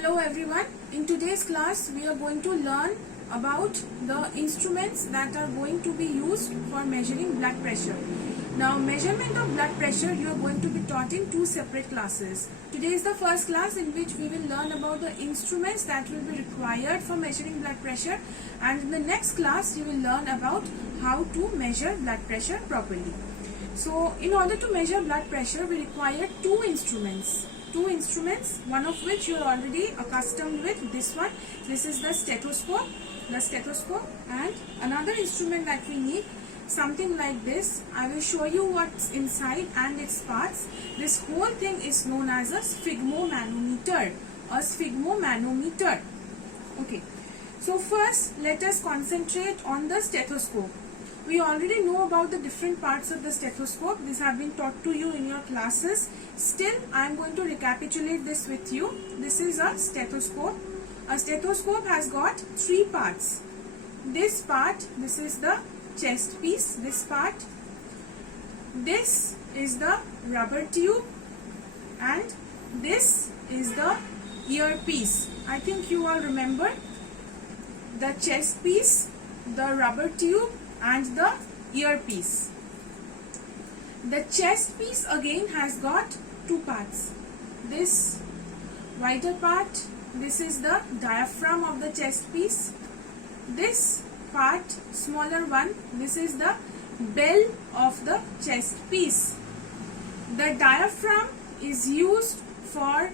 Hello everyone. In today's class we are going to learn about the instruments that are going to be used for measuring blood pressure. Now measurement of blood pressure you are going to be taught in two separate classes. Today is the first class in which we will learn about the instruments that will be required for measuring blood pressure, and in the next class you will learn about how to measure blood pressure properly. So in order to measure blood pressure we require two instruments, one of which you are already accustomed with. This one, this is the stethoscope, and another instrument that we need, something like this. I will show you what's inside and its parts. This whole thing is known as a sphygmomanometer. Okay, so first let us concentrate on the stethoscope. We already know about the different parts of the stethoscope. These have been taught to you in your classes. Still, I am going to recapitulate this with you. This is a stethoscope. A stethoscope has got three parts. This part, this is the chest piece. This part, this is the rubber tube, and this is the earpiece. I think you all remember the chest piece, the rubber tube, and the earpiece. The chest piece again has got two parts. This wider part, this is the diaphragm of the chest piece. This part, smaller one, this is the bell of the chest piece. The diaphragm is used for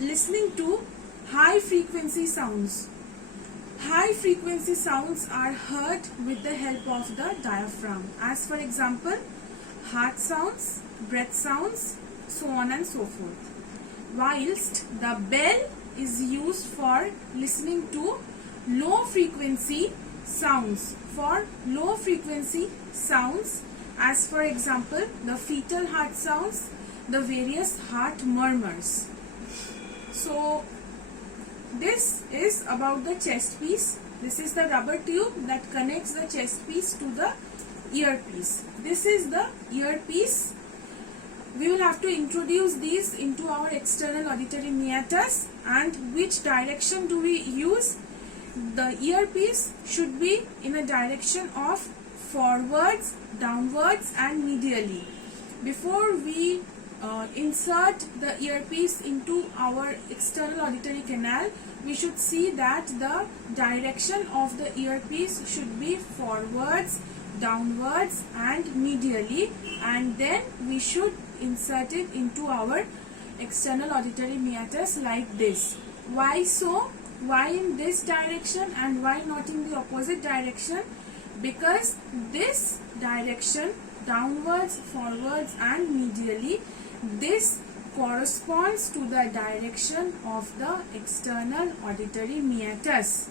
listening to high frequency sounds. High frequency sounds are heard with the help of the diaphragm, as for example heart sounds, breath sounds, so on and so forth. Whilst the bell is used for listening to low frequency sounds, as for example the fetal heart sounds, the various heart murmurs. So this is about the chest piece. This is the rubber tube that connects the chest piece to the earpiece. This is the earpiece. We will have to introduce these into our external auditory meatus. And which direction do we use? The earpiece should be in a direction of forwards, downwards, and medially. Before we insert the earpiece into our external auditory canal, we should see that the direction of the earpiece should be forwards, downwards, and medially, and then we should insert it into our external auditory meatus like this. Why so? Why in this direction and why not in the opposite direction? Because this direction, downwards, forwards, and medially, this corresponds to the direction of the external auditory meatus.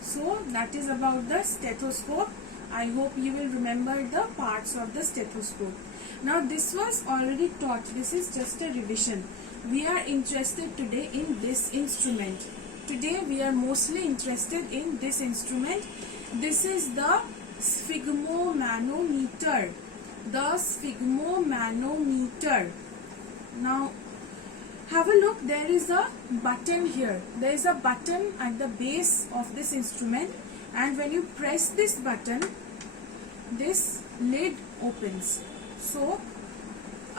So that is about the stethoscope. I hope you will remember the parts of the stethoscope. Now this was already taught. This is just a revision. We are interested today in this instrument. Today we are mostly interested in this instrument. This is the sphygmomanometer. Now have a look. There is a button here. There is a button at the base of this instrument, and when you press this button, this lid opens. So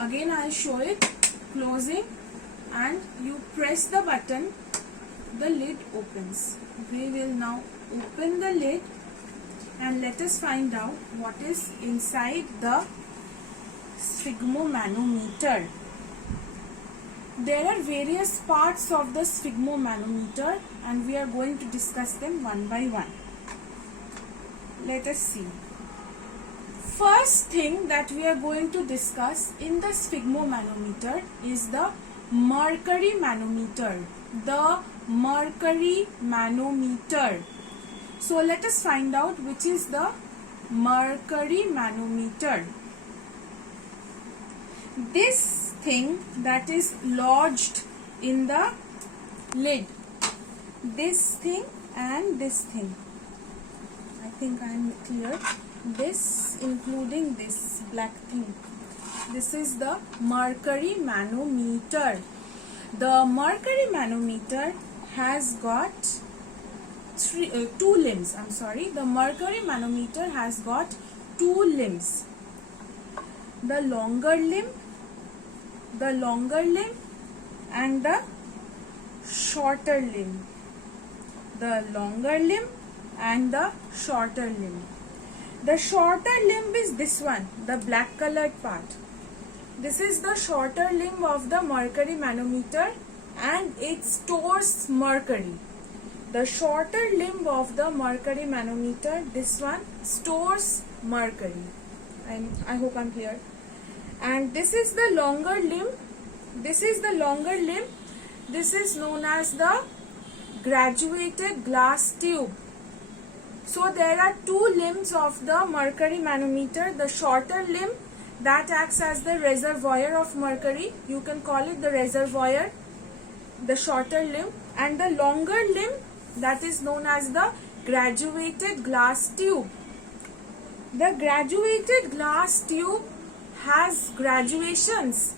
again I will show it, closing, and you press the button, the lid opens. We will now open the lid and let us find out what is inside the sphygmomanometer. There are various parts of the sphygmomanometer and we are going to discuss them one by one. Let us see. First thing that we are going to discuss in the sphygmomanometer is the mercury manometer. So let us find out which is the mercury manometer. This thing that is lodged in the lid, this thing and this thing, I think I am clear, this including this black thing, this is the mercury manometer. The mercury manometer has got two limbs. I'm sorry. The mercury manometer has got two limbs. The longer limb and the shorter limb. The longer limb and the shorter limb. The shorter limb is this one, the black colored part. This is the shorter limb of the mercury manometer and it stores mercury. The shorter limb of the mercury manometer, this one, stores mercury. I hope I'm clear. And this is the longer limb. This is known as the graduated glass tube. So there are two limbs of the mercury manometer. The shorter limb that acts as the reservoir of mercury. You can call it the reservoir, the shorter limb, and the longer limb that is known as the graduated glass tube. The graduated glass tube has graduations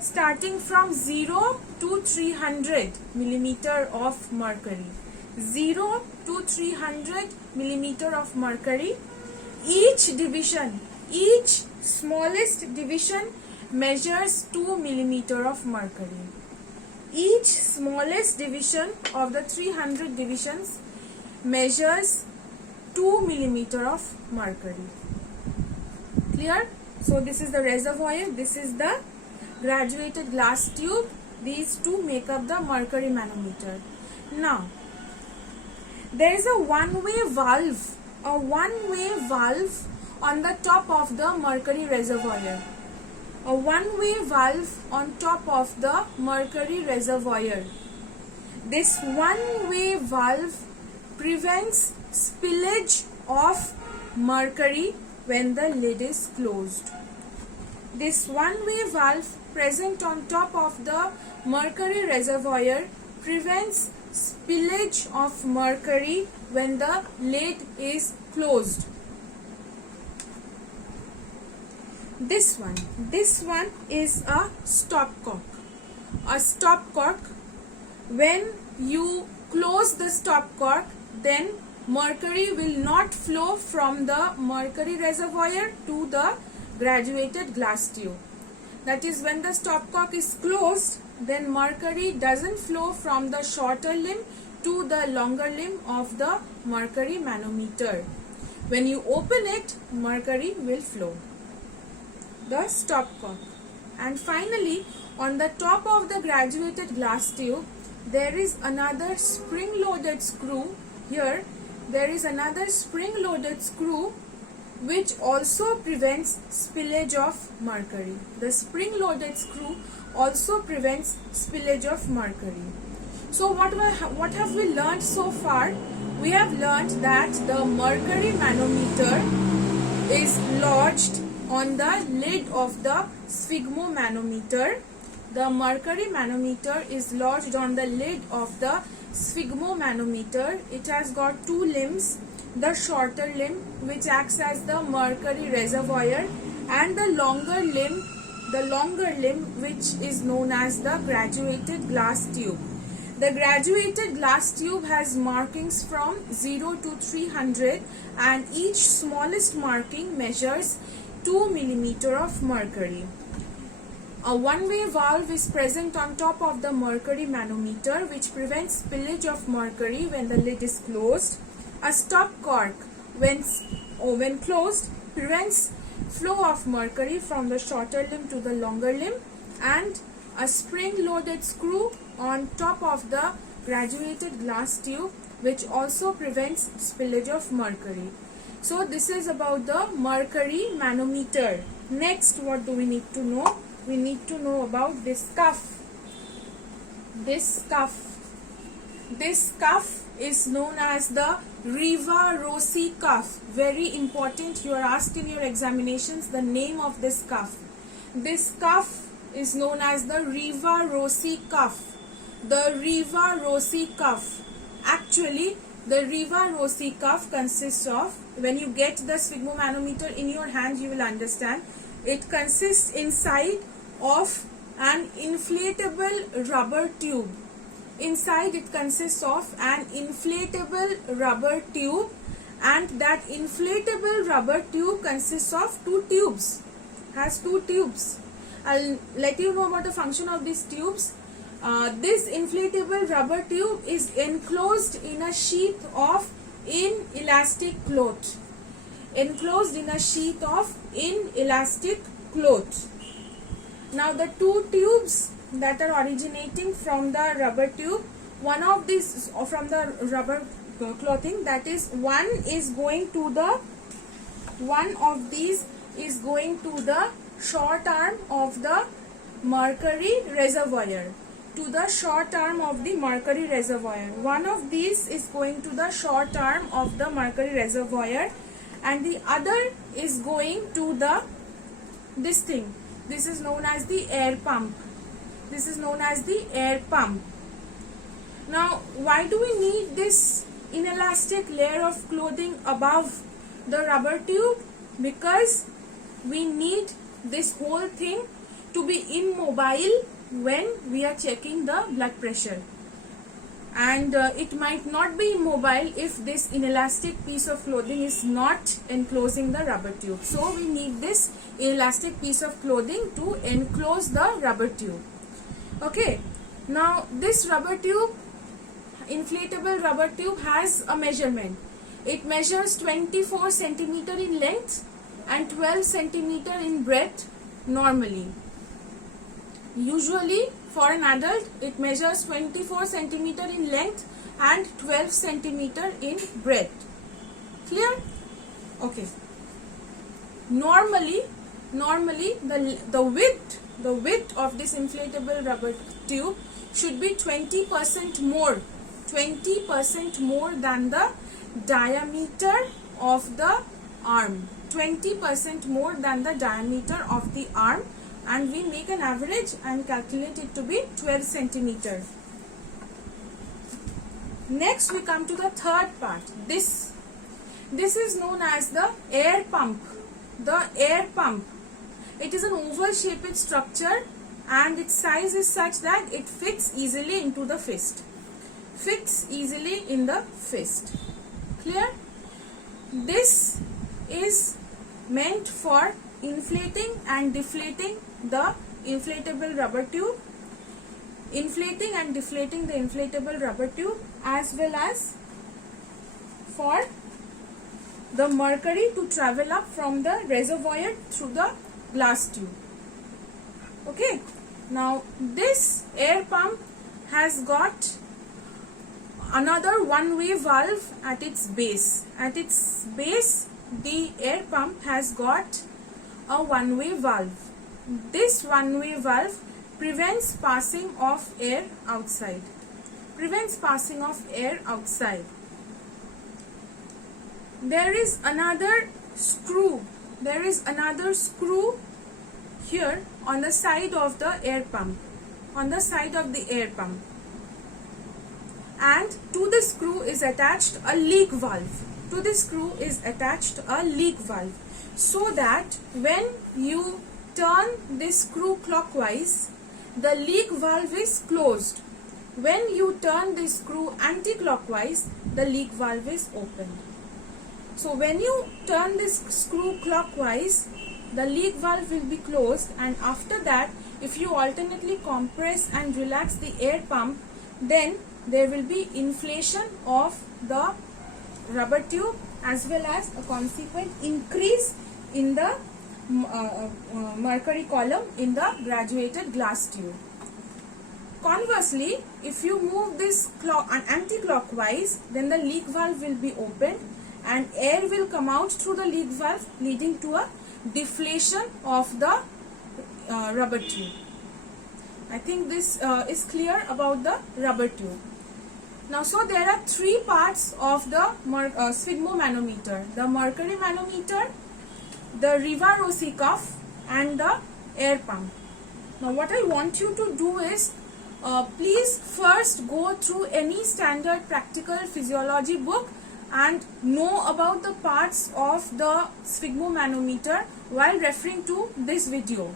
starting from 0 to 300 millimeter of mercury. 0 to 300 millimeter of mercury. Each smallest division measures 2 millimeter of mercury. Each smallest division of the 300 divisions measures 2 millimeter of mercury. Clear? So this is the reservoir, this is the graduated glass tube. These two make up the mercury manometer. Now, there is a one-way valve on the top of the mercury reservoir. A one-way valve on top of the mercury reservoir. This one-way valve prevents spillage of mercury when the lid is closed. This one-way valve present on top of the mercury reservoir prevents spillage of mercury when the lid is closed. This one is a stopcock. A stopcock, when you close the stopcock, then mercury will not flow from the mercury reservoir to the graduated glass tube. That is, when the stopcock is closed, then mercury doesn't flow from the shorter limb to the longer limb of the mercury manometer. When you open it, mercury will flow. The stopcock. And finally, on the top of the graduated glass tube, there is another spring-loaded screw. Here, there is another spring-loaded screw which also prevents spillage of mercury. The spring-loaded screw also prevents spillage of mercury. So what have we learned so far? We have learned that the mercury manometer is lodged on the lid of the sphygmomanometer. The mercury manometer is lodged on the lid of the sphygmomanometer. It has got two limbs, the shorter limb which acts as the mercury reservoir, and the longer limb which is known as the graduated glass tube. The graduated glass tube has markings from 0 to 300 and each smallest marking measures 2 millimeter of mercury. A one-way valve is present on top of the mercury manometer which prevents spillage of mercury when the lid is closed. A stopcock, when closed, prevents flow of mercury from the shorter limb to the longer limb, and a spring-loaded screw on top of the graduated glass tube which also prevents spillage of mercury. So this is about the mercury manometer. Next, what do we need to know? We need to know about this cuff. This cuff is known as the Riva-Rossi cuff. Very important. You are asked in your examinations the name of this cuff. This cuff is known as the Riva-Rossi cuff. The Riva-Rossi cuff. Actually, the Riva-Rossi cuff consists of, when you get the sphygmomanometer in your hand, you will understand. It consists inside of an inflatable rubber tube. Inside it consists of an inflatable rubber tube, and that inflatable rubber tube consists of two tubes, has two tubes. I'll let you know about the function of these tubes. This inflatable rubber tube is enclosed in a sheath of inelastic cloth. Enclosed in a sheath of inelastic cloth. Now the two tubes that are originating from the rubber tube, one of these from the rubber clothing, that is, one of these is going to the short arm of the mercury reservoir. To the short arm of the mercury reservoir. One of these is going to the short arm of the mercury reservoir, and the other is going to the this thing. This is known as the air pump. This is known as the air pump. Now, why do we need this inelastic layer of clothing above the rubber tube? Because we need this whole thing to be immobile when we are checking the blood pressure. And it might not be immobile if this inelastic piece of clothing is not enclosing the rubber tube. So we need this inelastic piece of clothing to enclose the rubber tube. Okay, now this rubber tube, inflatable rubber tube, has a measurement. It measures 24 centimeter in length and 12 centimeter in breadth normally. Usually for an adult it measures 24 centimeter in length and 12 centimeter in breadth. Clear? Okay. Normally the width of this inflatable rubber tube should be 20% more than the diameter of the arm. 20% more than the diameter of the arm, and we make an average and calculate it to be 12 centimeter. Next we come to the third part. This is known as the air pump. The air pump. It is an oval shaped structure and its size is such that it fits easily into the fist. Fits easily in the fist. Clear? This is meant for inflating and deflating the inflatable rubber tube. Inflating and deflating the inflatable rubber tube, as well as for the mercury to travel up from the reservoir through the glass tube. Okay. Now this air pump has got another one-way valve at its base. At its base, the air pump has got a one-way valve. This one-way valve prevents passing of air outside. Prevents passing of air outside. There is another screw. There is another screw here on the side of the air pump. On the side of the air pump. And to the screw is attached a leak valve. To the screw is attached a leak valve, so that when you turn this screw clockwise, the leak valve is closed. When you turn this screw anti-clockwise, the leak valve is opened. So when you turn this screw clockwise, the leak valve will be closed, and after that, if you alternately compress and relax the air pump, then there will be inflation of the rubber tube as well as a consequent increase in the mercury column in the graduated glass tube. Conversely, if you move this anti-clockwise, then the leak valve will be opened and air will come out through the leak valve, leading to a deflation of the rubber tube. I think this is clear about the rubber tube. Now, so there are three parts of the sphygmomanometer: the mercury manometer, the Riva-Rossi cuff, and the air pump. Now, what I want you to do is, please first go through any standard practical physiology book and know about the parts of the sphygmomanometer while referring to this video.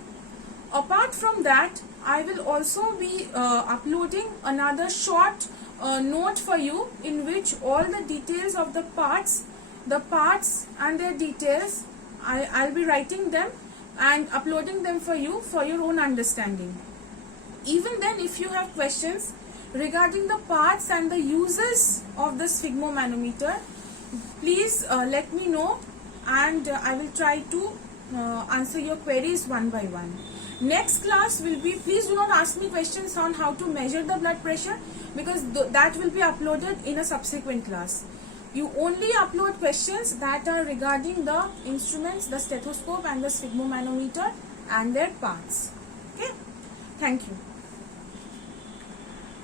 Apart from that, I will also be uploading another short note for you in which all the details of the parts and their details, I'll be writing them and uploading them for you for your own understanding. Even then, if you have questions regarding the parts and the uses of the sphygmomanometer, please let me know, and I will try to answer your queries one by one. Next class will be, please do not ask me questions on how to measure the blood pressure, because that will be uploaded in a subsequent class. You only upload questions that are regarding the instruments, the stethoscope and the sphygmomanometer and their parts. Okay, thank you.